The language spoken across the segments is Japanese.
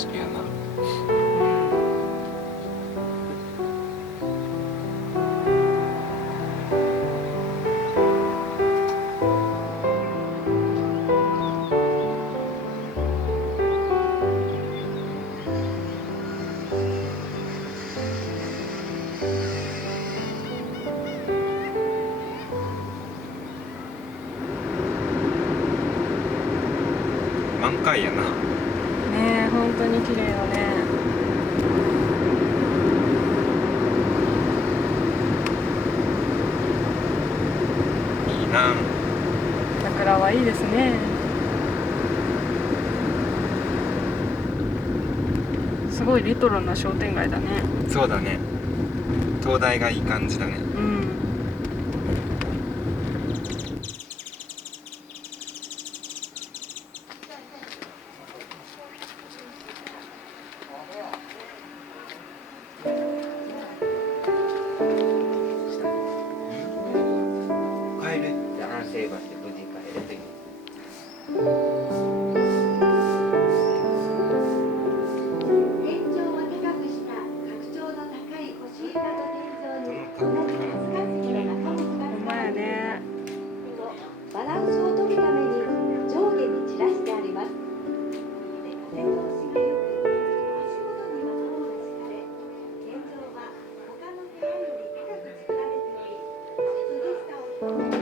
色やな。満開やな。ねえ、本当に綺麗だね。いいな。桜はいいですね。すごいレトロな商店街だね。そうだね。灯台がいい感じだね。うん。帰れ。安静橋で無事帰れて天井を高くした格調の高い星型天井に同じ数々の中身がほんまやね。バランスを取るために上下に散らしてあります。風通しが良く足元には窓が敷かれ、天井は他の部屋より高く作られており、涼しさを表現。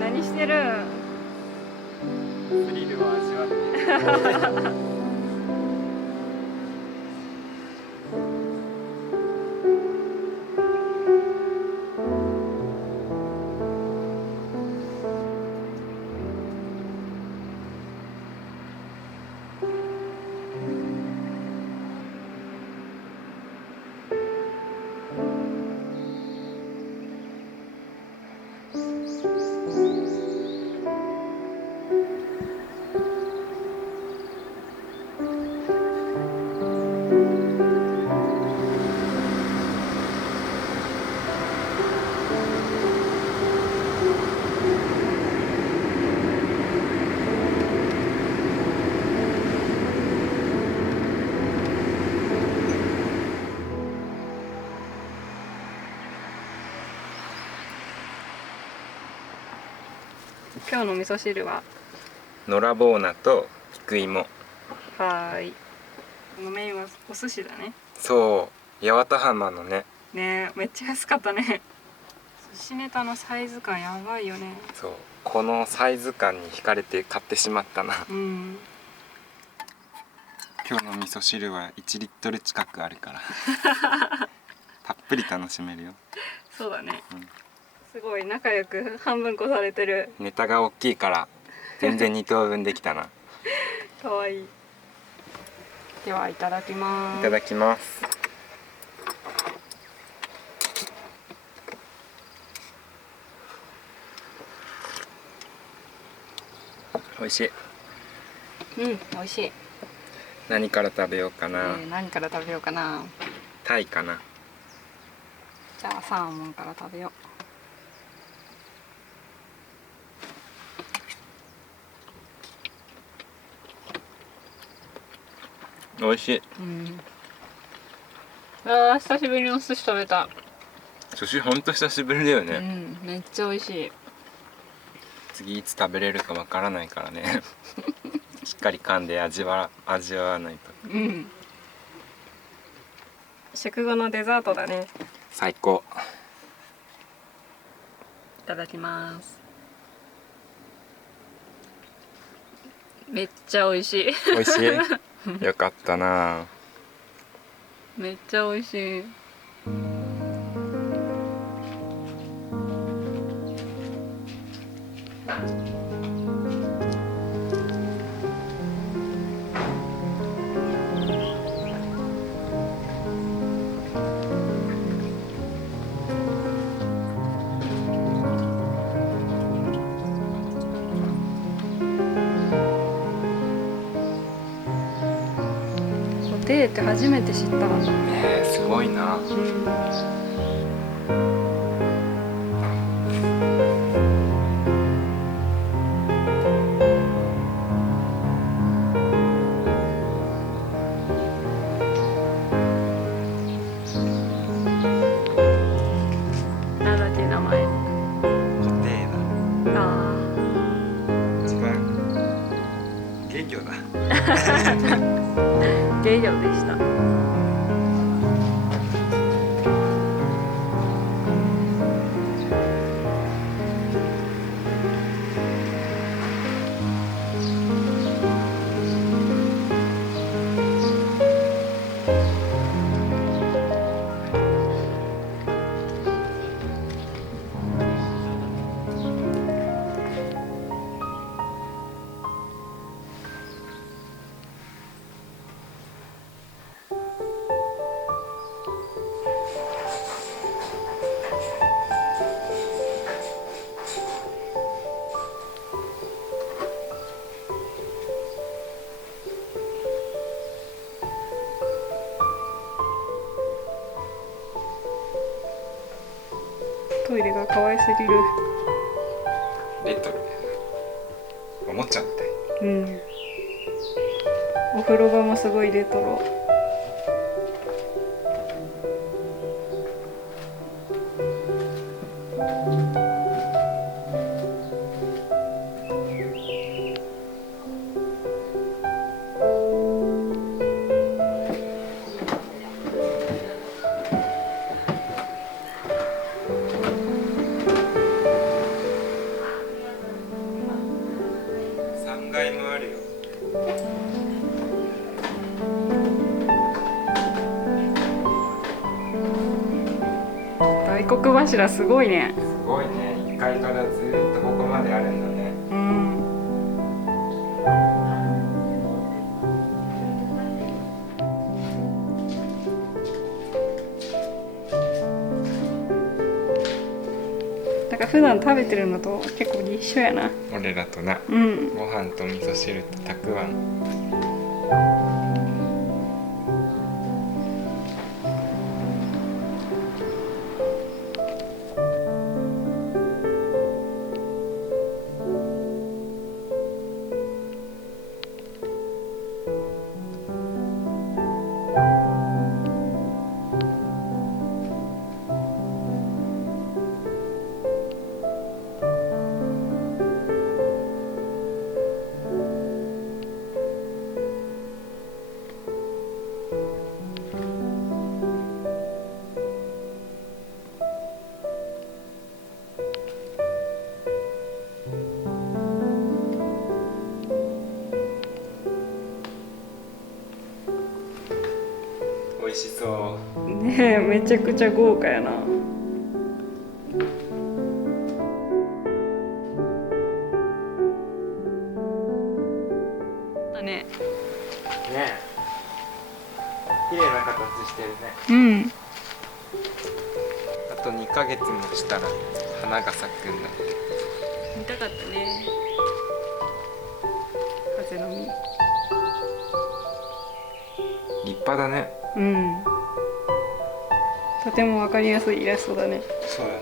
何してるん？スリルを味わって。今日の味噌汁はのらぼう菜と菊芋。はーい。メインはお寿司だね。そう八幡浜のね。ねえ、めっちゃ安かったね。寿司ネタのサイズ感やばいよね。そうこのサイズ感に惹かれて買ってしまったな。うん。今日の味噌汁は1リットル近くあるからたっぷり楽しめるよ。そうだね。うん、すごい仲良く半分こされてる。ネタが大きいから全然2等分できたな。かわいい。ではいただきます。いただきます。美味しい。うん、美味しい。何から食べようかな。何から食べようかな。タイかな。じゃあサーモンから食べよ美味しい。久しぶりの寿司食べた。寿司ほんと久しぶりだよね。めっちゃ美味しい。次いつ食べれるかわからないからねしっかり噛んで味わわないと。食後のデザートだね。最高。いただきます。めっちゃ美味しい美味しいよかったな。めっちゃ美味しい。ソテーって初めて知った。ねえすごいな。なんだっけ名前。コテーだ。あ一番芸魚だ。あ、芸魚でした。トイレが可愛すぎる。レトロおもちゃみたい。お風呂場もすごいレトロ。3階もあるよ。大黒柱すごいね。すごいね。1階からずーっとここまであるんだね。なんか普段食べてるのと結構一緒やな。俺らとな、ご飯と味噌汁とたくあん。美味しそう。ねえ、めちゃくちゃ豪華やな。だね。ねえ綺麗な形してるね。あと2ヶ月もしたら花が咲くんだって。見たかったね。風の実。立派だね。とてもわかりやすいイラストだね。そうだね。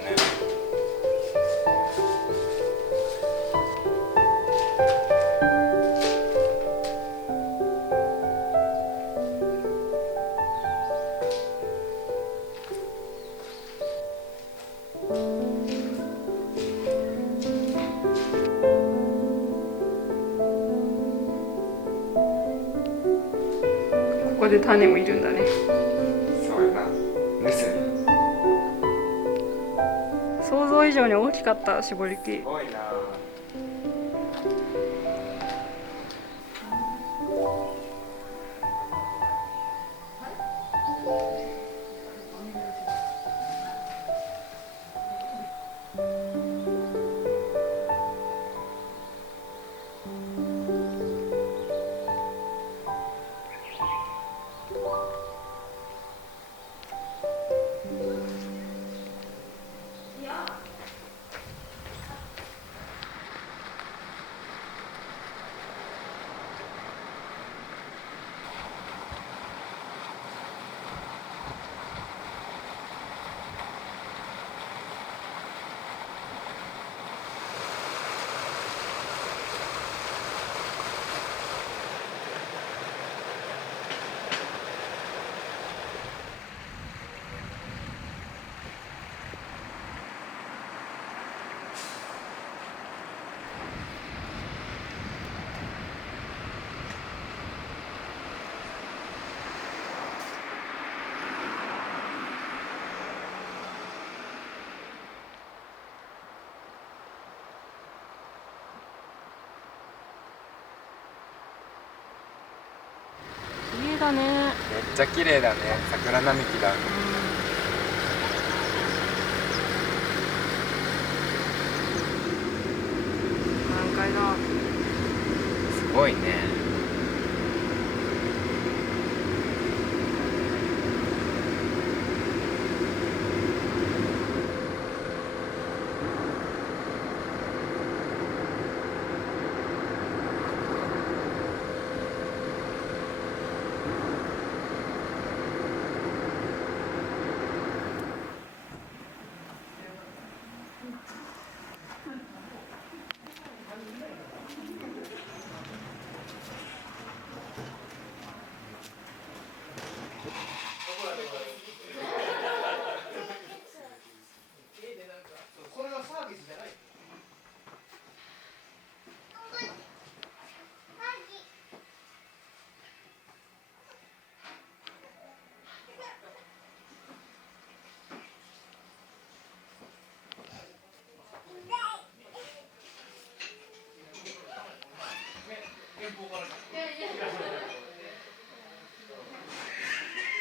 こで種もいるんだね。そうやな。盗み。想像以上に大きかった、絞り器。すごいな。綺麗だね。めっちゃ綺麗だね。桜並木だ。満開だ。すごいね。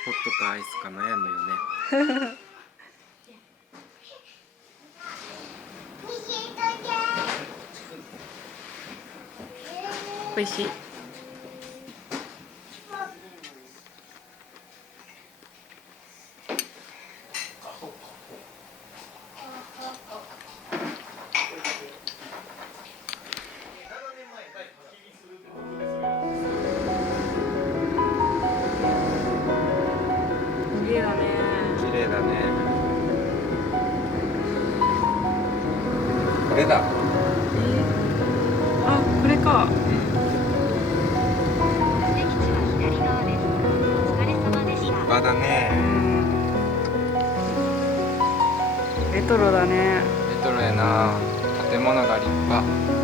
ホットかアイスか悩むよね。美味しい。綺麗だね。綺麗だね。これだ。あ、これか。立派だね。レトロだね。レトロやな。建物が立派。